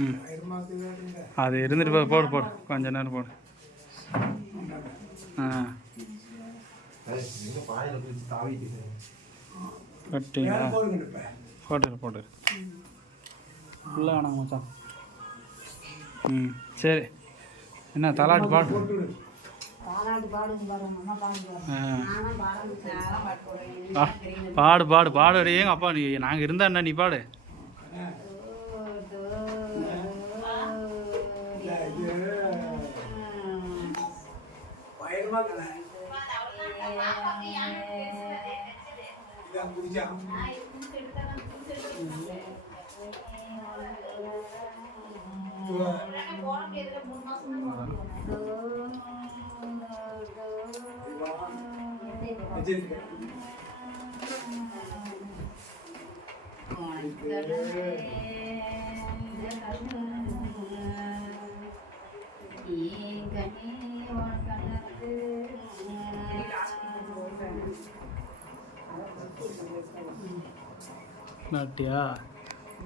ம் அது இருந்துட்டு போடு போடு கொஞ்ச நேரம் போடு. ஆ கட்டிங்களா போட்டுரு போட்டுரு ஃபுல்லாக வேணாம் மச்சான். ம் சரி என்ன தாலாட்டு பாடு. பாடு பாடு பாடு எங்க அப்பா நீ நாங்கள் இருந்தா என்ன நீ பாடு. நாட்டியா